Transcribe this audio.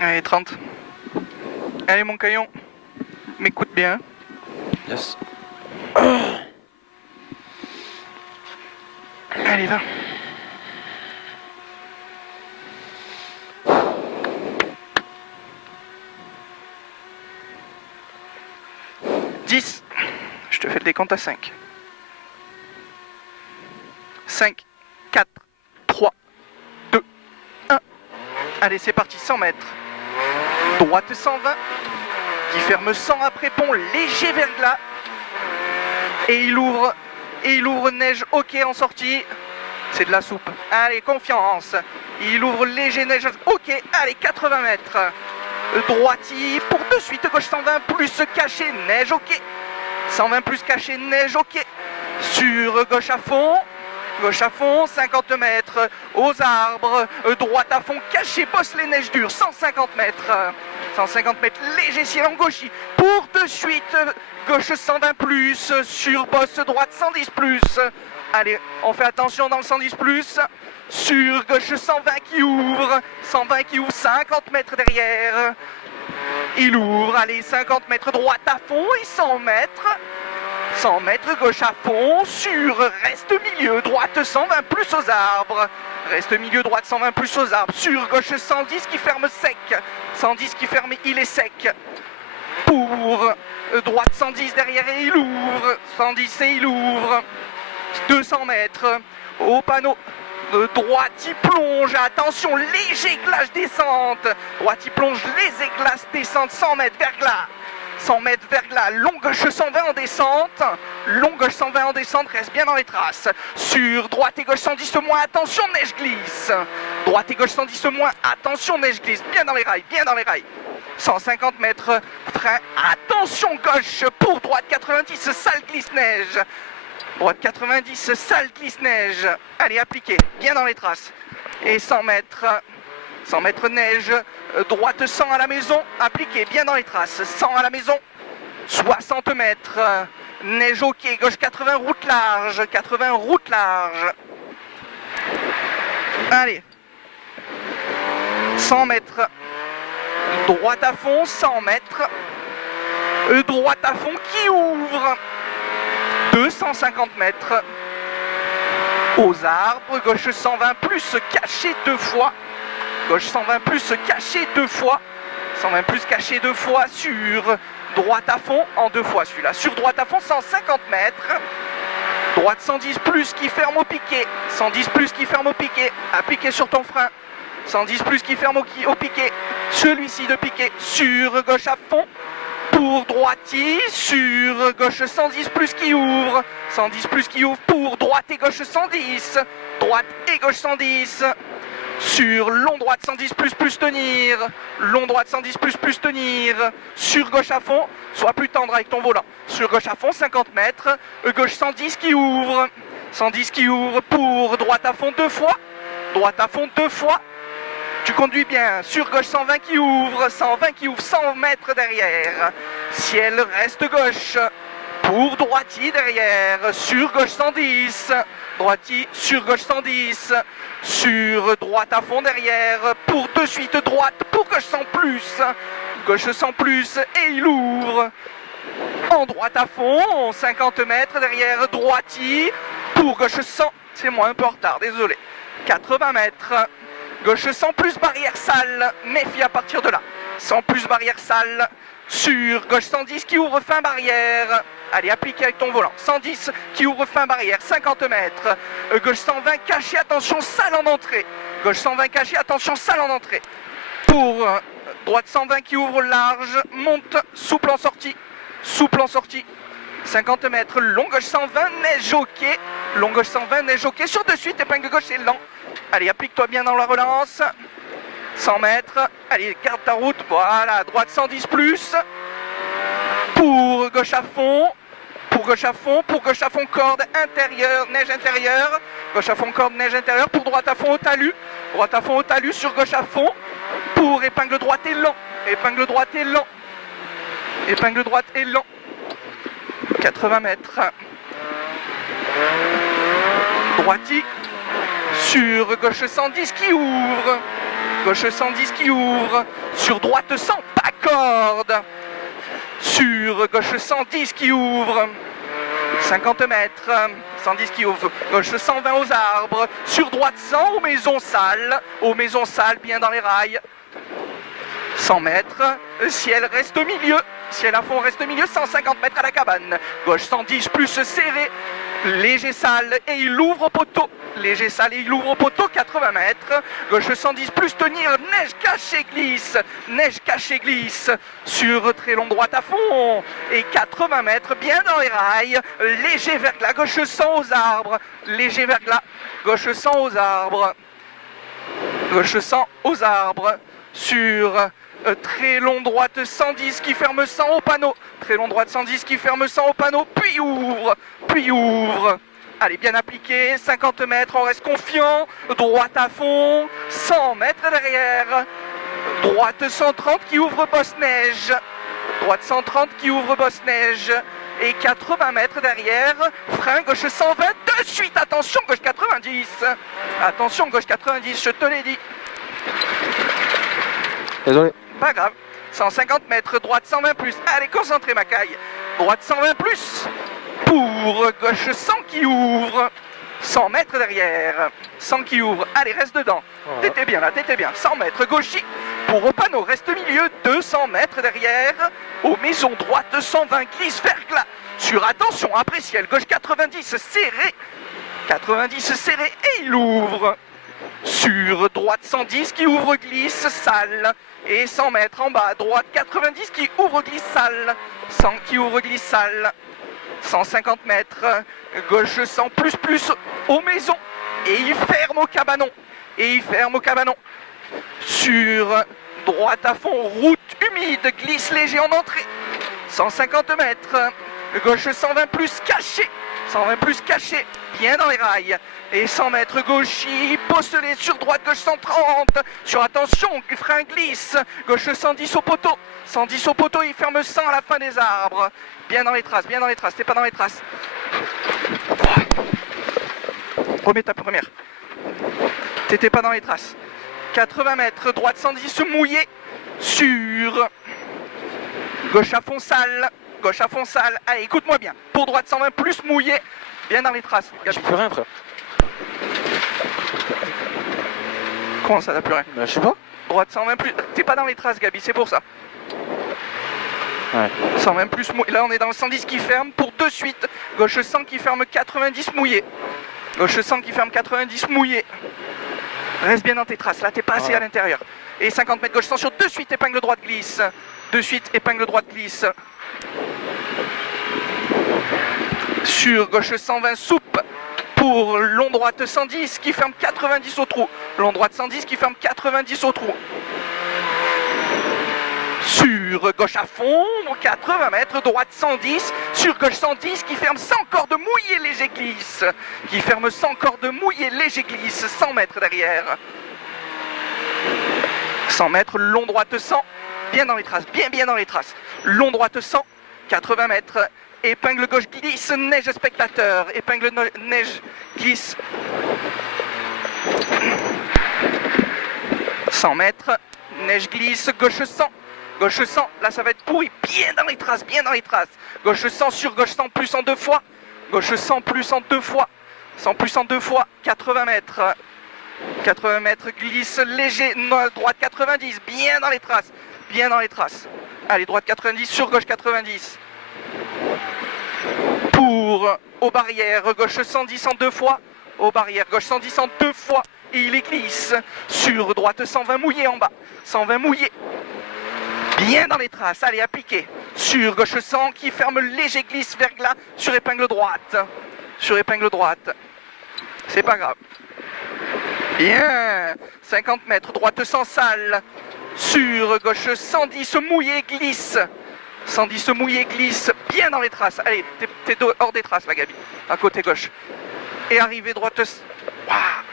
Allez, 30. Allez, mon caillon, m'écoute bien. Yes. Allez, va. Je te fais le décompte à 5. 5, 4, 3, 2, 1. Allez, c'est parti, 100 mètres. Droite 120, qui ferme 100 après pont, léger verglas. Et il ouvre neige hockey en sortie. C'est de la soupe. Allez, confiance. Il ouvre léger neige hockey. Allez, 80 mètres. Droiti pour de suite, gauche 120 plus caché, neige hockey. 120 plus caché, neige hockey. Sur gauche à fond. Gauche à fond, 50 mètres, aux arbres, droite à fond, caché, bosse les neiges dures, 150 mètres. 150 mètres, léger ciel en gauchis. Pour de suite, gauche 120 plus, sur bosse droite 110 plus. Allez, on fait attention dans le 110 plus. Sur gauche 120 qui ouvre, 120 qui ouvre, 50 mètres derrière. Il ouvre, allez, 50 mètres, droite à fond et 100 mètres. 100 mètres, gauche à fond, sur reste milieu, droite 120 plus aux arbres. Reste milieu, droite 120 plus aux arbres. Sur gauche 110 qui ferme sec. 110 qui ferme, il est sec. Pour droite 110 derrière et il ouvre. 110 et il ouvre. 200 mètres au panneau. Droite il plonge, attention, léger glace descente. Droite il plonge, léger glace descente, 100 mètres verglas. 100 mètres verglas, long gauche 120 en descente. Long gauche 120 en descente, reste bien dans les traces. Sur droite et gauche 110 moins, attention, neige glisse. Droite et gauche 110 moins, attention, neige glisse. Bien dans les rails, bien dans les rails. 150 mètres, frein, attention, gauche pour droite 90, sale glisse-neige. Droite 90, sale glisse-neige. Allez, appliquez, bien dans les traces. Et 100 mètres. 100 mètres neige, droite 100 à la maison, appliqué bien dans les traces, 100 à la maison, 60 mètres, neige hockey, gauche 80, route large, 80, route large. Allez, 100 mètres, droite à fond, 100 mètres, droite à fond qui ouvre, 250 mètres, aux arbres, gauche 120 plus caché 2 fois. Gauche 120 plus caché 2 fois. 120 plus caché 2 fois sur droite à fond en 2 fois celui-là. Sur droite à fond 150 mètres. Droite 110 plus qui ferme au piquet. 110 plus qui ferme au piquet. Appliqué sur ton frein. 110 plus qui ferme au piquet. Celui-ci de piquet. Sur gauche à fond. Pour droiti. Sur gauche 110 plus qui ouvre. 110 plus qui ouvre pour droite et gauche 110. Droite et gauche 110. Sur long droite 110 plus tenir, long droite 110 plus tenir, sur gauche à fond, sois plus tendre avec ton volant, sur gauche à fond 50 mètres, gauche 110 qui ouvre, 110 qui ouvre pour droite à fond 2 fois, droite à fond 2 fois, tu conduis bien, sur gauche 120 qui ouvre, 120 qui ouvre 100 mètres derrière, ciel reste gauche, pour droiti derrière, sur gauche 110, droiti sur gauche 110, sur droite à fond derrière, pour de suite droite, pour gauche 100 plus, et il ouvre, en droite à fond, 50 mètres derrière, droiti, pour gauche 100, c'est moi un peu en retard, désolé, 80 mètres, gauche 100 plus barrière sale, méfie à partir de là, 100 plus barrière sale, sur gauche 110 qui ouvre fin barrière. Allez, appliquez avec ton volant. 110 qui ouvre fin barrière, 50 mètres. Gauche 120 caché, attention, salle en entrée. Gauche 120 caché, attention, salle en entrée. Pour droite 120 qui ouvre large, monte, souple en sortie. Souple en sortie. 50 mètres, long gauche 120, neige hockey. Long gauche 120, neige hockey. Sur de suite, épingle gauche et lent. Allez, applique-toi bien dans la relance. 100 mètres. Allez, garde ta route. Voilà, droite 110 plus. Pour gauche à fond. Pour gauche à fond, corde intérieure, neige intérieure, gauche à fond, corde, neige intérieure, pour droite à fond au talus, droite à fond au talus, sur gauche à fond, pour épingle droite et lent, épingle droite et lent, épingle droite et lent, 80 mètres, droiti, sur gauche 110 qui ouvre, Gauche 110 qui ouvre. Sur droite 100, pas corde. Sur gauche 110 qui ouvre. 50 mètres. 110 qui ouvre. Gauche 120 aux arbres. Sur droite 100 aux maisons sales. Aux maisons sales, bien dans les rails. 100 mètres. Ciel reste au milieu. Ciel à fond reste au milieu. 150 mètres à la cabane. Gauche 110 plus serré. Léger sale et il ouvre au poteau. Léger sale et il ouvre au poteau. 80 mètres. Gauche 110 plus tenir. Neige cachée glisse. Neige cachée glisse. Sur très long droite à fond. Et 80 mètres bien dans les rails. Léger verglas. Gauche 100 aux arbres. Léger verglas. Gauche 100 aux arbres. Gauche 100 aux arbres. Sur très long droite 110 qui ferme 100 au panneau. Très long droite 110 qui ferme 100 au panneau. Puis ouvre. Puis ouvre. Allez, bien appliqué. 50 mètres, on reste confiant. Droite à fond. 100 mètres derrière. Droite 130 qui ouvre bosse neige. Droite 130 qui ouvre bosse neige. Et 80 mètres derrière. Frein gauche 120. De suite, attention, gauche 90. Attention, gauche 90, je te l'ai dit. Désolé. Pas grave. 150 mètres, droite 120 plus. Allez, concentré Macaille. Droite 120 plus. Pour gauche 100 qui ouvre. 100 mètres derrière. 100 qui ouvre. Allez, reste dedans. Voilà. T'étais bien là, t'étais bien. 100 mètres gauchis. Pour au panneau, reste au milieu. 200 mètres derrière. Aux maisons droite 120 glisse verglas. Sur attention, après ciel. Gauche 90 serré. 90 serré et il ouvre. Sur droite 110 qui ouvre glisse sale. Et 100 mètres en bas. Droite 90 qui ouvre glisse sale. 100 qui ouvre glisse sale. 150 mètres. Gauche 100 plus aux maisons. Et il ferme au cabanon. Et il ferme au cabanon. Sur droite à fond. Route humide. Glisse léger en entrée. 150 mètres. Gauche 120 plus caché. 120 plus caché. Bien dans les rails. Et 100 mètres gauchis, postelé sur droite, gauche 130. Sur attention, frein glisse. Gauche 110 au poteau. 110 au poteau, il ferme 100 à la fin des arbres. Bien dans les traces, bien dans les traces. T'es pas dans les traces. Remets ta première. T'étais pas dans les traces. 80 mètres, droite 110 mouillé. Sur gauche à fond sale. Gauche à fond sale. Allez, écoute-moi bien. Pour droite 120 plus mouillé. Bien dans les traces. J'ai plus rien, frère. Comment ça, t'as plus rien? Bah, je sais pas. Droite 120 plus. T'es pas dans les traces, Gabi, c'est pour ça. Ouais. 120 plus mouillé. Là, on est dans le 110 qui ferme pour de suite. Gauche 100 qui ferme 90 mouillé. Gauche 100 qui ferme 90 mouillé. Reste bien dans tes traces. Là, t'es pas assez à l'intérieur. Et 50 mètres gauche 100 sur de suite, épingle droite glisse. De suite, épingle droite glisse. Sur gauche 120 soupe. Pour long droite 110 qui ferme 90 au trou. Long droite 110 qui ferme 90 au trou. Sur gauche à fond, 80 mètres, droite 110. Sur gauche 110 qui ferme 100 cordes mouillées léger glisse. Qui ferme 100 cordes mouillées léger glisse. 100 mètres derrière. 100 mètres, long droite 100. Bien dans les traces, bien dans les traces. Long droite 100, 80 mètres. Épingle gauche glisse, neige spectateur. Épingle neige glisse. 100 mètres. Neige glisse, gauche 100. Gauche 100, là ça va être pourri. Bien dans les traces, bien dans les traces. Gauche 100 sur gauche 100 plus en deux fois. Gauche 100 plus en deux fois. 100 plus en deux fois. 80 mètres. 80 mètres glisse léger. Droite 90. Bien dans les traces. Bien dans les traces. Allez, droite 90 sur gauche 90. Pour aux barrières, gauche 110 en deux fois. Aux barrières, gauche 110 en deux fois. Et il est glisse. Sur droite 120 mouillé en bas. 120 mouillé. Bien dans les traces. Allez, appliqué. Sur gauche 100 qui ferme léger glisse verglas sur épingle droite. Sur épingle droite. C'est pas grave. Bien. 50 mètres, droite 100 sale. Sur gauche 110 mouillé glisse. 110 mouillé glisse bien dans les traces. Allez, t'es hors des traces là, Gabi. À côté gauche. Et arrivé droite. Waouh.